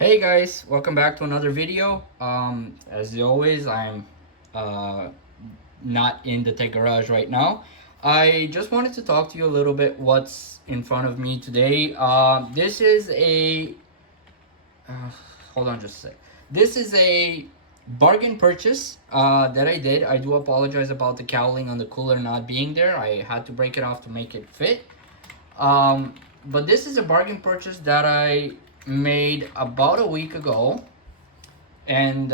Hey guys, welcome back to another video. As always, I'm not in the tech garage right now. I just wanted to talk to you a little bit what's in front of me today. This is a uh, hold on just a sec. This is a bargain purchase that I did. I do apologize about the cowling on the cooler not being there. I had to break it off to make it fit. Um, but this is a bargain purchase that I made about a week ago, and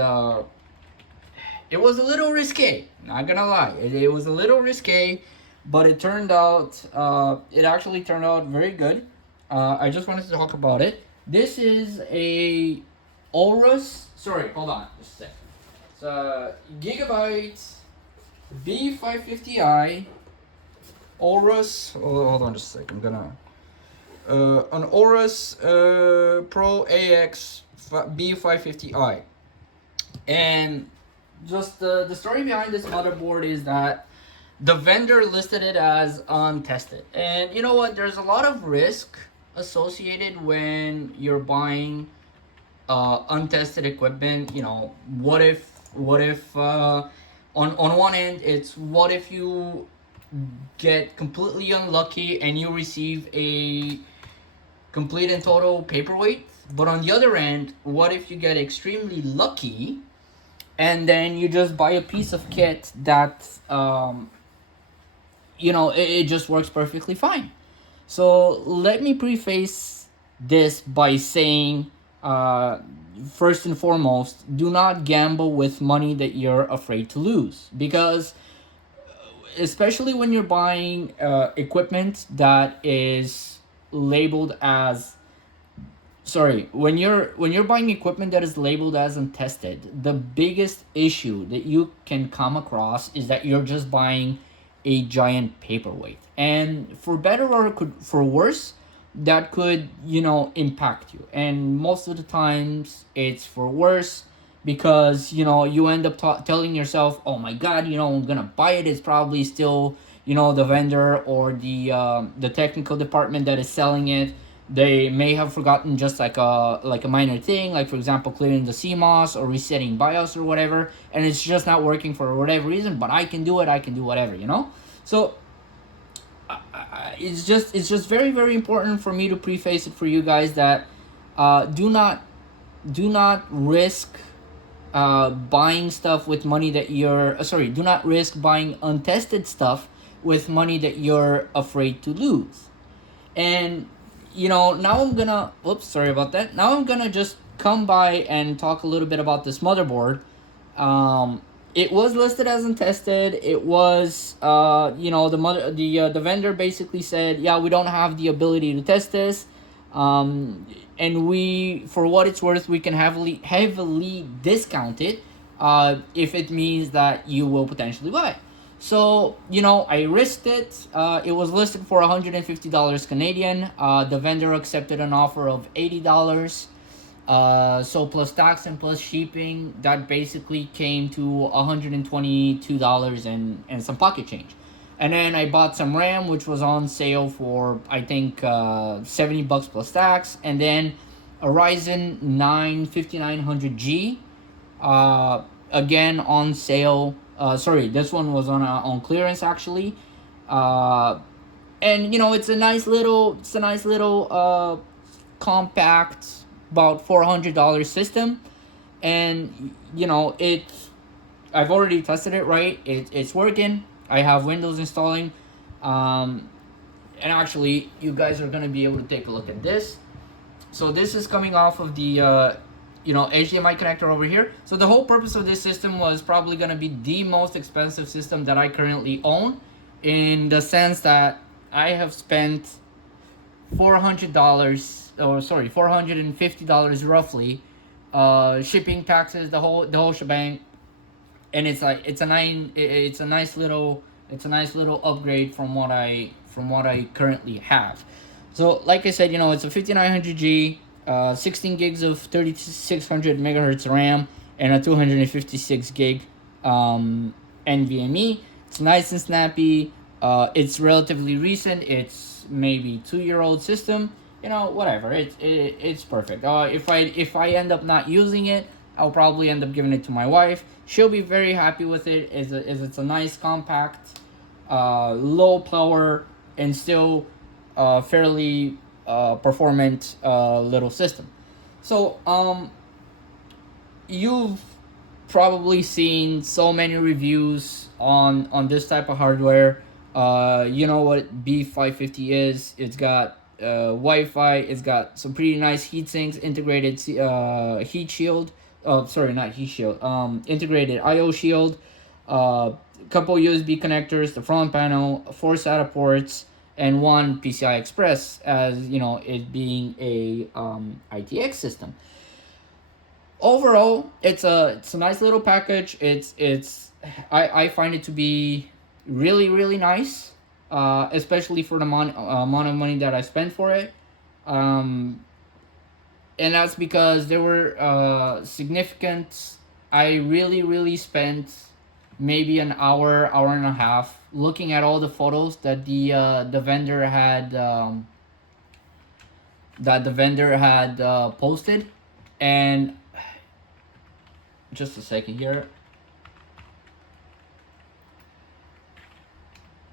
it was a little risque. Not gonna lie, it was a little risque, but it turned out. It actually turned out very good. I just wanted to talk about it. This is a AORUS. Sorry, hold on, just a sec. It's a Gigabyte B550i AORUS. Hold on just a sec. I'm gonna an AORUS Pro AX B550i. And just the story behind this motherboard is that the vendor listed it as untested. And you know what? There's a lot of risk associated when you're buying untested equipment. You know, what if on one end it's what if you get completely unlucky and you receive a complete and total paperweight. But on the other end, what if you get extremely lucky and then you just buy a piece of kit that, it just works perfectly fine? So let me preface this by saying, first and foremost, do not gamble with money that you're afraid to lose. Because especially when you're buying equipment that is labeled as when you're buying equipment that is labeled as untested, the biggest issue that you can come across is that you're just buying a giant paperweight, and for better or for worse, that could impact you. And most of the times it's for worse, because you end up telling yourself, oh my god, I'm gonna buy it. It's probably still the vendor or the technical department that is selling it. They may have forgotten just like a minor thing, like for example clearing the CMOS or resetting BIOS or whatever, and it's just not working for whatever reason. But I can do it. I can do whatever. So it's just very, very important for me to preface it for you guys that do not risk buying stuff with money that you're sorry do not risk buying untested stuff with money that you're afraid to lose. And now I'm gonna oops, sorry about that. Now I'm gonna just come by and talk a little bit about this motherboard. It was listed as untested. It was the vendor basically said, yeah, we don't have the ability to test this. And we, for what it's worth, we can heavily discount it if it means that you will potentially buy. So I risked it. It was listed for $150 Canadian. The vendor accepted an offer of $80. So plus tax and plus shipping, that basically came to $122 and some pocket change. And then I bought some RAM, which was on sale for I think $70 plus tax, and then a Ryzen 9 5900G, again on sale. This one was on clearance actually, and it's a nice little compact, about $400 system. And I've already tested it, right? It's working. I have Windows installing, and actually you guys are going to be able to take a look at this. So this is coming off of the HDMI connector over here. So the whole purpose of this system was probably going to be the most expensive system that I currently own, in the sense that I have spent $450 roughly, shipping, taxes, the whole shebang. And it's a nice little upgrade from what I currently have. So like I said, it's a 5900G, 16 gigs of 3600 megahertz RAM, and a 256 gig NVMe. It's nice and snappy. It's relatively recent. It's maybe 2-year-old system, whatever. It's perfect. If I end up not using it, I'll probably end up giving it to my wife. She'll be very happy with it. Is it's a nice compact, low power, and still fairly performant little system. So you've probably seen so many reviews on this type of hardware. You know what B550 is. It's got Wi-Fi. It's got some pretty nice heat sinks, integrated heat shield. Sorry, not heat shield. Integrated I/O shield. Couple USB connectors, the front panel, 4 SATA ports, and one PCI Express. As you know, it being a ITX system. Overall, it's a nice little package. I find it to be really really nice, especially for the amount of money that I spent for it. Um, and that's because there were significant. I really really spent maybe an hour and a half looking at all the photos that the vendor had posted. And just a second here.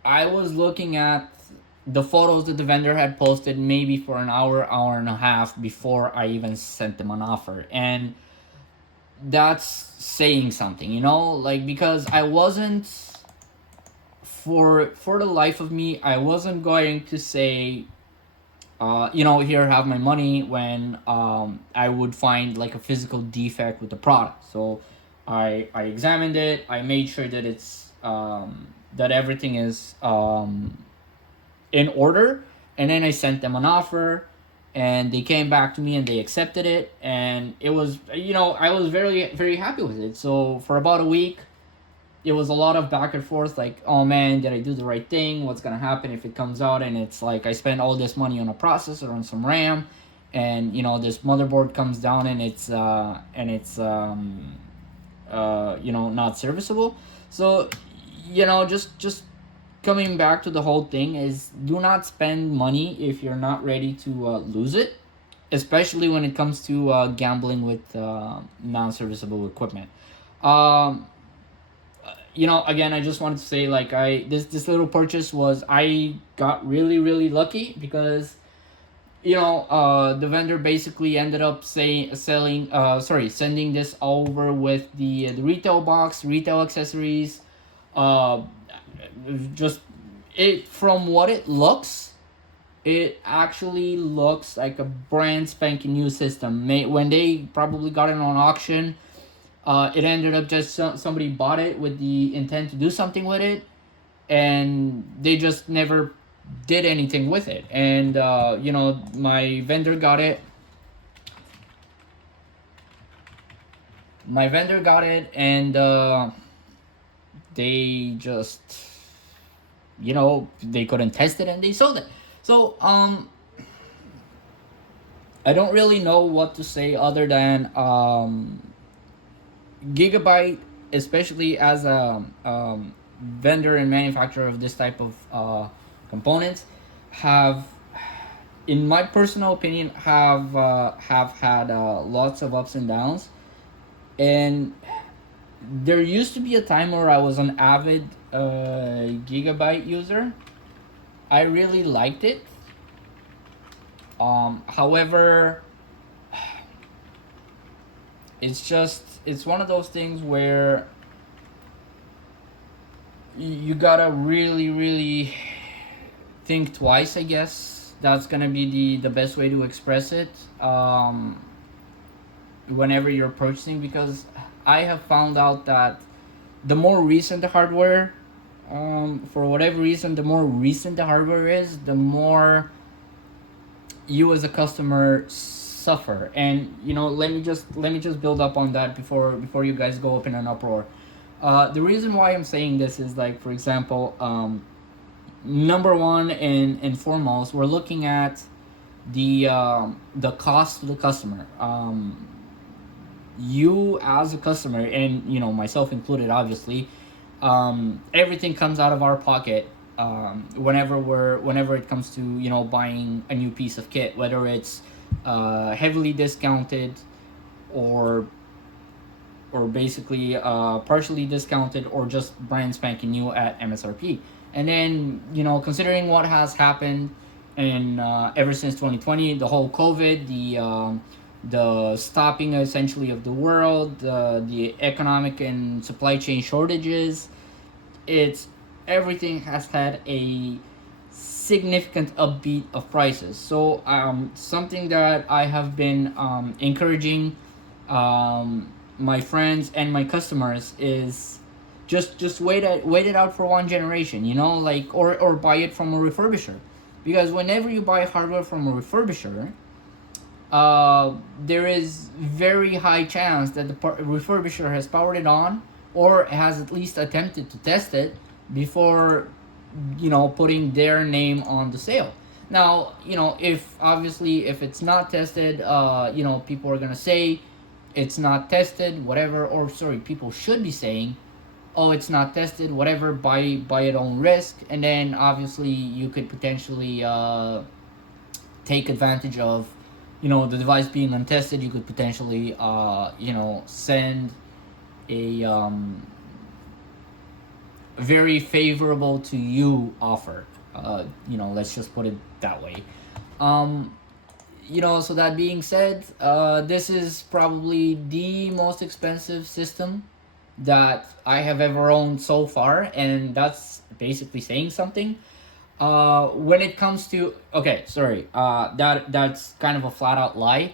I was looking at the photos that the vendor had posted maybe for an hour and a half before I even sent them an offer. And that's saying something, like, because I wasn't, for the life of me, I wasn't going to say, here, have my money, when I would find like a physical defect with the product. So I examined it. I made sure that that everything is in order, and then I sent them an offer, and they came back to me and they accepted it, and it was, I was very very happy with it. So for about a week, it was a lot of back and forth, like, oh man, did I do the right thing? What's gonna happen if it comes out and it's like I spent all this money on a processor, on some RAM, and this motherboard comes down and it's not serviceable. So just coming back to the whole thing is, do not spend money if you're not ready to lose it, especially when it comes to gambling with non-serviceable equipment. Um, Again, I just wanted to say, like, this little purchase was, I got really really lucky, because the vendor basically ended up sending this over with the retail box, retail accessories. uh just it From what it looks, it actually looks like a brand spanking new system. When they probably got it on auction, it ended up just somebody bought it with the intent to do something with it, and they just never did anything with it. And my vendor got it. And they just, they couldn't test it and they sold it. So I don't really know what to say other than Gigabyte, especially as a vendor and manufacturer of this type of components, have, in my personal opinion, have had lots of ups and downs. And there used to be a time where I was an avid Gigabyte user. I really liked it. However, it's one of those things where you gotta really really think twice, I guess. That's gonna be the best way to express it. Whenever you're purchasing, because I have found out that the more recent the hardware, for whatever reason, the more recent the hardware is, the more you as a customer suffer. And let me just build up on that before you guys go up in an uproar. The reason why I'm saying this is, like, for example, number one and foremost, we're looking at the cost to the customer. You as a customer, and myself included, obviously, everything comes out of our pocket whenever it comes to buying a new piece of kit, whether it's heavily discounted or basically partially discounted or just brand spanking new at MSRP. And then considering what has happened in ever since 2020, the whole COVID, the stopping essentially of the world, the economic and supply chain shortages, it's everything has had a significant upbeat of prices. So something that I have been encouraging my friends and my customers is just wait it out for one generation, like or buy it from a refurbisher, because whenever you buy hardware from a refurbisher, there is very high chance that the refurbisher has powered it on or has at least attempted to test it before putting their name on the sale. Now, if obviously if it's not tested, people are gonna say it's not tested, whatever, or sorry, people should be saying, oh, it's not tested, whatever, by your own risk. And then obviously you could potentially take advantage of the device being untested. You could potentially send a very favorable to you offer. Let's just put it that way. So that being said, this is probably the most expensive system that I have ever owned so far, and that's basically saying something. When it comes to okay, sorry, that's kind of a flat out lie.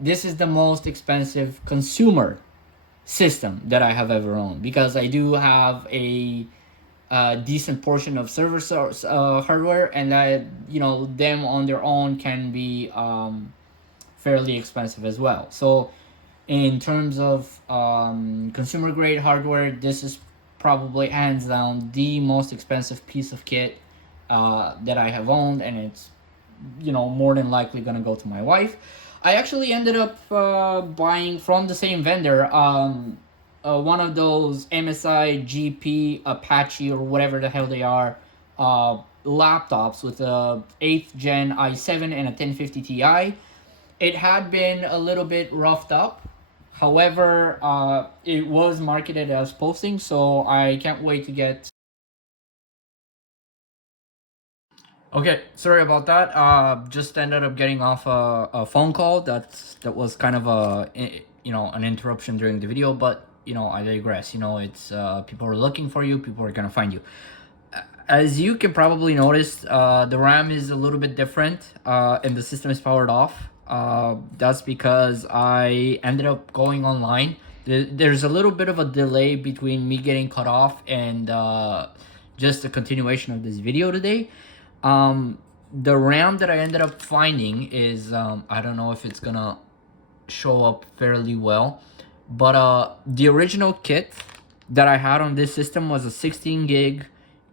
This is the most expensive consumer system that I have ever owned, because I do have a decent portion of server source hardware, and that them on their own can be fairly expensive as well. So in terms of consumer grade hardware, this is probably hands down the most expensive piece of kit that I have owned, and it's more than likely gonna go to my wife. I actually ended up buying from the same vendor one of those MSI GP Apache or whatever the hell they are laptops with a 8th gen i7 and a 1050 Ti. It had been a little bit roughed up. However, it was marketed as posting, so I can't wait to get. Okay, sorry about that. Just ended up getting off a phone call. That was kind of an interruption during the video, but I digress. It's people are looking for you. People are gonna find you. As you can probably notice, the RAM is a little bit different, and the system is powered off. That's because I ended up going online. There's a little bit of a delay between me getting cut off and just the continuation of this video today. The RAM that I ended up finding is I don't know if it's gonna show up fairly well, but the original kit that I had on this system was a 16 gig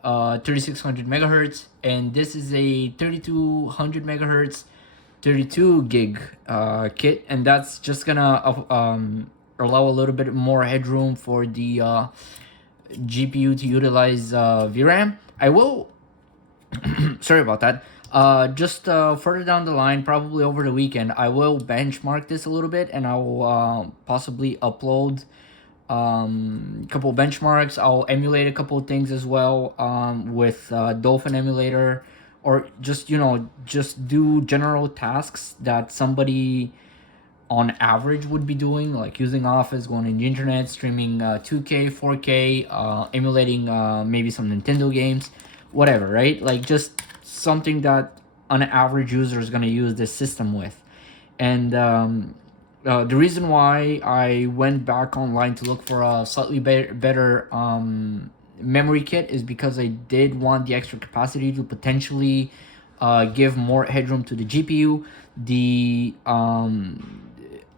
3600 megahertz, and this is a 3200 megahertz 32 gig kit, and that's just gonna allow a little bit more headroom for the GPU to utilize VRAM. I will sorry about that. Just further down the line, probably over the weekend, I will benchmark this a little bit, and I will possibly upload a couple benchmarks. I'll emulate a couple of things as well with Dolphin emulator, or just just do general tasks that somebody on average would be doing, like using Office, going on the internet, streaming 2K, 4K, emulating maybe some Nintendo games, whatever, right? Like just something that an average user is going to use this system with. And the reason why I went back online to look for a slightly better memory kit is because I did want the extra capacity to potentially give more headroom to the GPU. The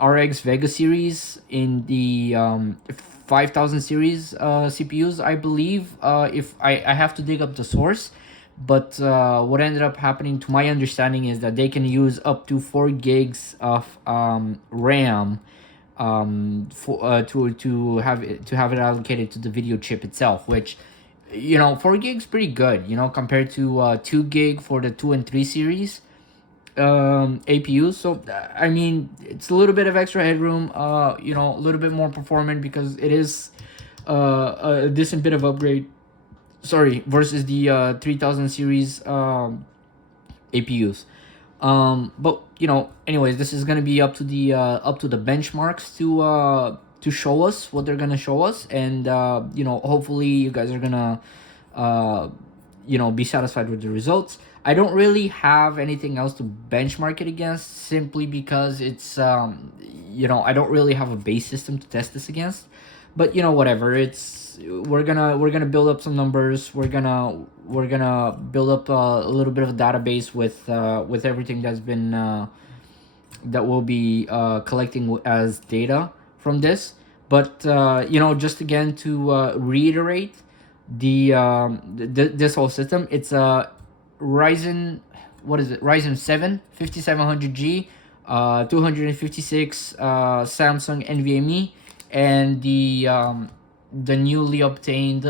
RX Vega series in the 5000 series CPUs, I believe, if I have to dig up the source, but what ended up happening, to my understanding, is that they can use up to 4 gigs of RAM to have it allocated to the video chip itself, which you know, 4 gigs pretty good, you know, compared to 2 gig for the 2 and 3 series APUs. So I mean, it's a little bit of extra headroom, you know, a little bit more performant because it is a decent bit of upgrade. Sorry, versus the 3000 series APUs. But you know, anyways, this is gonna be up to the benchmarks to show us what they're gonna show us, and you know, hopefully you guys are gonna uh, you know, be satisfied with the results. I don't really have anything else to benchmark it against, simply because it's you know, I don't really have a base system to test this against. But you know, whatever, it's we're gonna build up some numbers. We're gonna build up a little bit of a database with everything that's been that we'll be collecting as data from this. But you know, just again to reiterate, this whole system, it's a Ryzen, what is it, Ryzen 7 5700G, 256 Samsung NVMe, and the newly obtained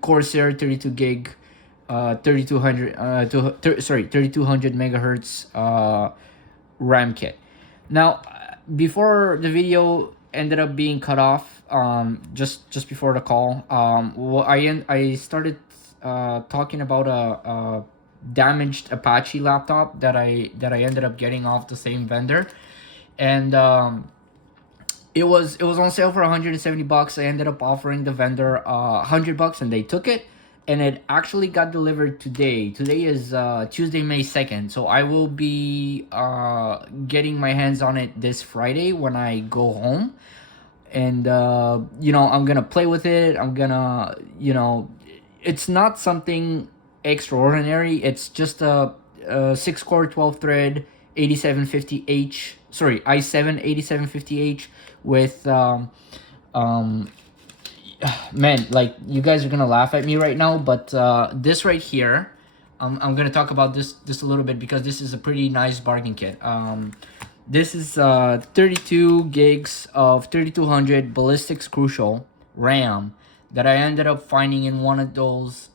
Corsair 32 gig 3200 3200 megahertz RAM kit. Now, before the video ended up being cut off, just before the call, well, I started talking about a damaged Apache laptop that I ended up getting off the same vendor, and it was on sale for 170 bucks. I ended up offering the vendor 100 bucks, and they took it. And it actually got delivered today. Today is Tuesday, May 2nd. So I will be getting my hands on it this Friday when I go home. And, you know, I'm going to play with it. I'm going to, you know, it's not something extraordinary. It's just a 6 core, 12 thread, 8750H. Sorry, i7 8750H with man, like, you guys are gonna laugh at me right now, but this right here, I'm gonna talk about this a little bit because this is a pretty nice bargain kit. This is 32 gigs of 3200 ballistics crucial RAM that I ended up finding in one of those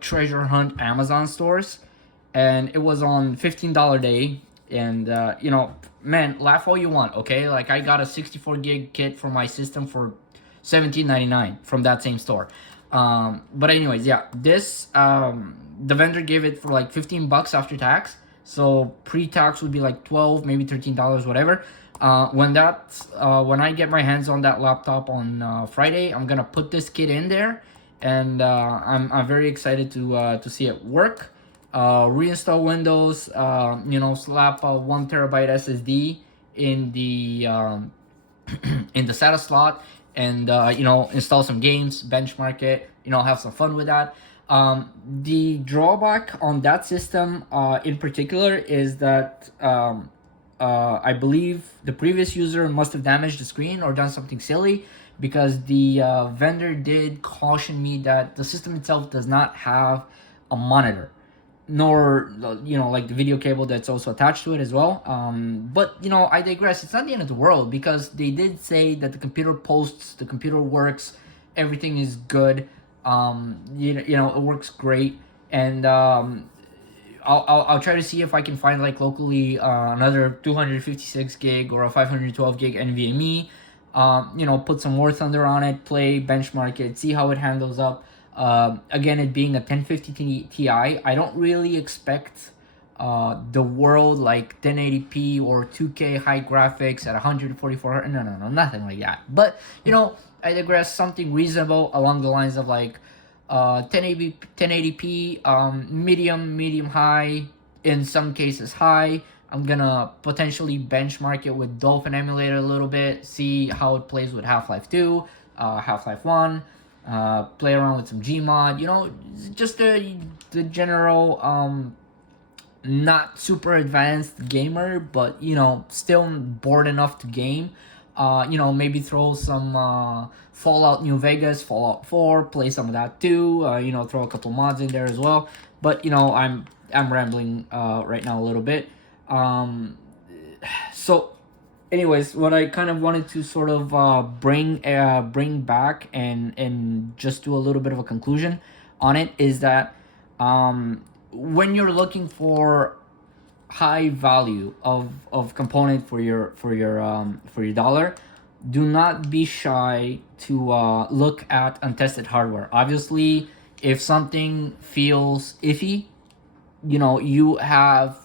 treasure hunt Amazon stores, and it was on $15 day. And you know, man, laugh all you want, okay? Like, I got a 64 gig kit for my system for $17.99 from that same store. But anyways, yeah, this the vendor gave it for like 15 bucks after tax. So pre-tax would be like 12, maybe $13, whatever. When I get my hands on that laptop on Friday, I'm gonna put this kit in there, and I'm very excited to see it work. Reinstall Windows, you know, slap a 1 terabyte SSD in the in the SATA slot, and you know, install some games, benchmark it, you know, have some fun with that. The drawback on that system in particular is that I believe the previous user must have damaged the screen or done something silly, because the vendor did caution me that the system itself does not have a monitor, nor, you know, like the video cable that's also attached to it as well. But you know, I digress. It's not the end of the world, because they did say that the computer posts, the computer works, everything is good. You know, it works great. And I'll try to see if I can find, like, locally another 256 gig or a 512 gig NVMe. You know, put some War Thunder on it, play, benchmark it, see how it handles up. Again, it being a 1050 Ti, I don't really expect the world, like 1080p or 2K high graphics at 144. No, nothing like that. But you know, I digress. Something reasonable along the lines of like 1080p, medium high, in some cases high. I'm gonna potentially benchmark it with Dolphin Emulator a little bit, see how it plays with Half-Life 2, Half-Life 1, play around with some Gmod, you know, just the general not super advanced gamer, but you know, still bored enough to game. You know, maybe throw some Fallout New Vegas, Fallout 4, play some of that too. You know, throw a couple mods in there as well. But you know, I'm rambling right now a little bit. So anyways, what I kind of wanted to sort of bring back and just do a little bit of a conclusion on it is that when you're looking for high value of component for your dollar, do not be shy to look at untested hardware. Obviously, if something feels iffy, you have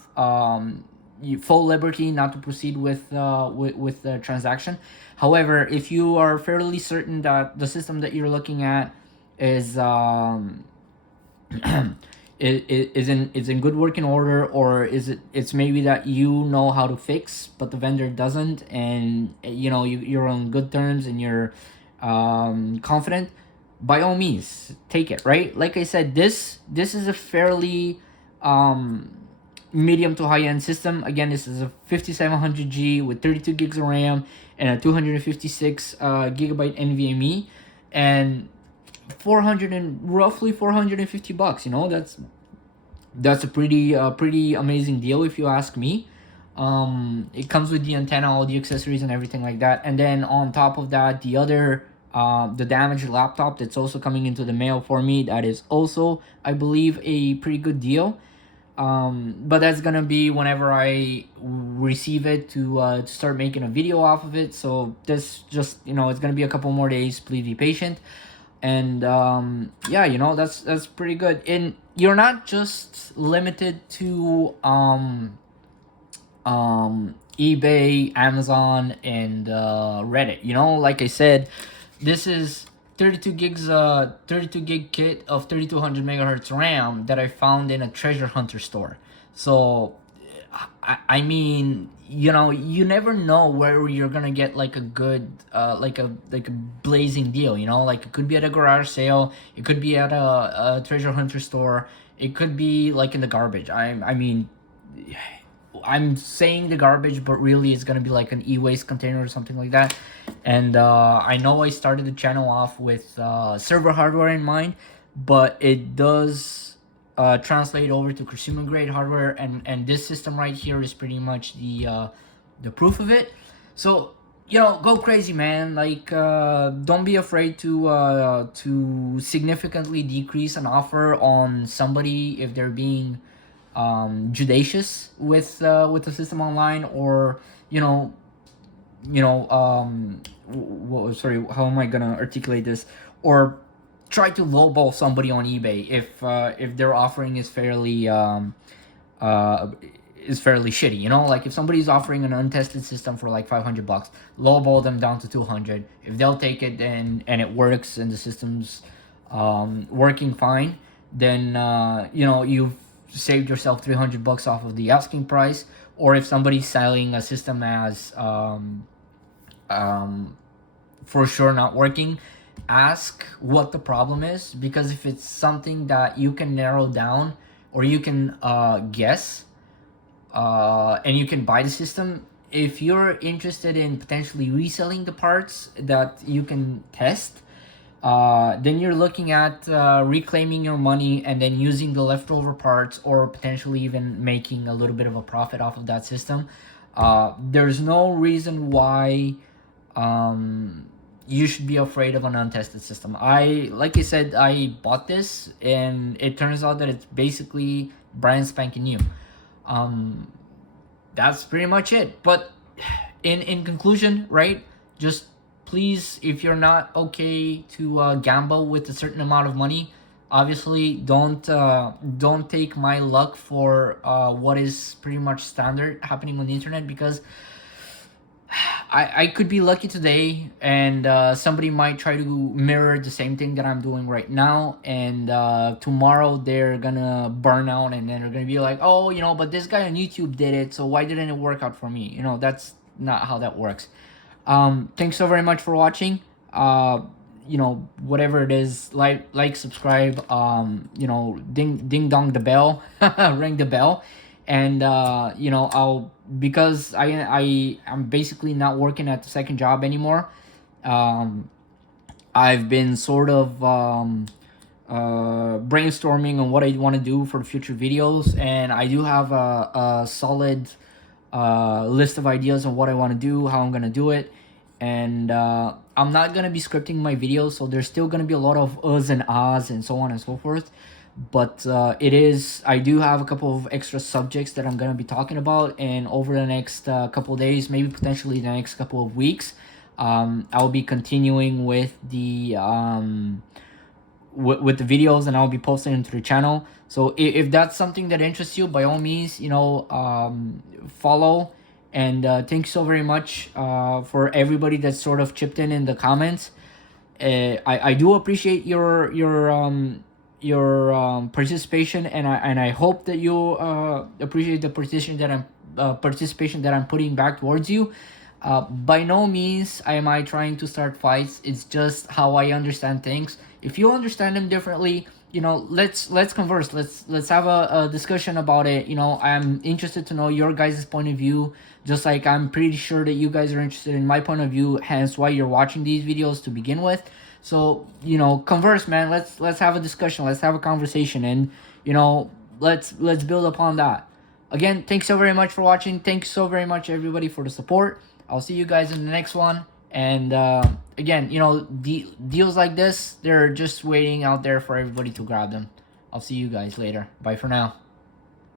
full liberty not to proceed with the transaction. However, if you are fairly certain that the system that you're looking at is is in good working order, or it's maybe that you know how to fix but the vendor doesn't, and you're on good terms and you're confident, by all means take it, right? Like I said, this is a fairly medium to high end system. Again, this is a 5700G with 32 gigs of RAM and a 256 gigabyte NVMe, and roughly $450. That's a pretty amazing deal if you ask me. It comes with the antenna, all the accessories and everything like that, and then on top of that, the damaged laptop that's also coming into the mail for me, that is also, I believe, a pretty good deal. But that's gonna be whenever I receive it to start making a video off of it. So this just, it's gonna be a couple more days. Please be patient. And yeah, that's pretty good. And you're not just limited to eBay, Amazon, and Reddit. Like I said, this is 32 gig kit of 3200 megahertz RAM that I found in a treasure hunter store. So I mean, you never know where you're gonna get like a good like a blazing deal. Like it could be at a garage sale, it could be at a treasure hunter store, it could be like in the garbage. I mean, I'm saying the garbage, but really it's gonna be like an e-waste container or something like that. And I know I started the channel off with server hardware in mind, but it does translate over to consumer grade hardware, and this system right here is pretty much the proof of it. So go crazy, man. Like don't be afraid to significantly decrease an offer on somebody if they're being judicious with the system online, or sorry, how am I gonna articulate this? Or try to lowball somebody on eBay if their offering is fairly shitty. Like if somebody's offering an untested system for like $500, lowball them down to 200. If they'll take it and it works and the system's working fine, then you've saved yourself $300 off of the asking price. Or if somebody's selling a system as for sure not working, ask what the problem is, because if it's something that you can narrow down or you can guess, and you can buy the system, if you're interested in potentially reselling the parts that you can test, then you're looking at reclaiming your money and then using the leftover parts, or potentially even making a little bit of a profit off of that system. There's no reason why you should be afraid of an untested system. Like I said, I bought this and it turns out that it's basically brand spanking new. That's pretty much it. But in conclusion, right, just please, if you're not okay to gamble with a certain amount of money, obviously don't take my luck for what is pretty much standard happening on the internet, because I could be lucky today and somebody might try to mirror the same thing that I'm doing right now, and tomorrow they're gonna burn out and then they're gonna be like, oh, but this guy on YouTube did it, so why didn't it work out for me? That's not how that works. Thanks so very much for watching. Whatever it is, like, subscribe, ding dong the bell, ring the bell. And I'll, because I'm basically not working at the second job anymore. I've been sort of brainstorming on what I want to do for future videos, and I do have a solid list of ideas on what I want to do, how I'm gonna do it, and I'm not gonna be scripting my videos, so there's still gonna be a lot of uhs and ahs and so on and so forth. But I do have a couple of extra subjects that I'm gonna be talking about, and over the next couple of days, maybe potentially the next couple of weeks, I'll be continuing with the with the videos, and I'll be posting them to the channel. So if that's something that interests you, by all means, follow. And thanks so very much for everybody that sort of chipped in the comments. I do appreciate your participation, and I hope that you appreciate the participation that I'm putting back towards you. By no means am I trying to start fights. It's just how I understand things. If you understand them differently, let's converse. Let's have a discussion about it. I'm interested to know your guys' point of view, just like I'm pretty sure that you guys are interested in my point of view, hence why you're watching these videos to begin with. So, converse, man. Let's have a discussion. Let's have a conversation, and let's build upon that. Again, thanks so very much for watching. Thanks so very much, everybody, for the support. I'll see you guys in the next one. And again, deals like this, they're just waiting out there for everybody to grab them. I'll see you guys later. Bye for now.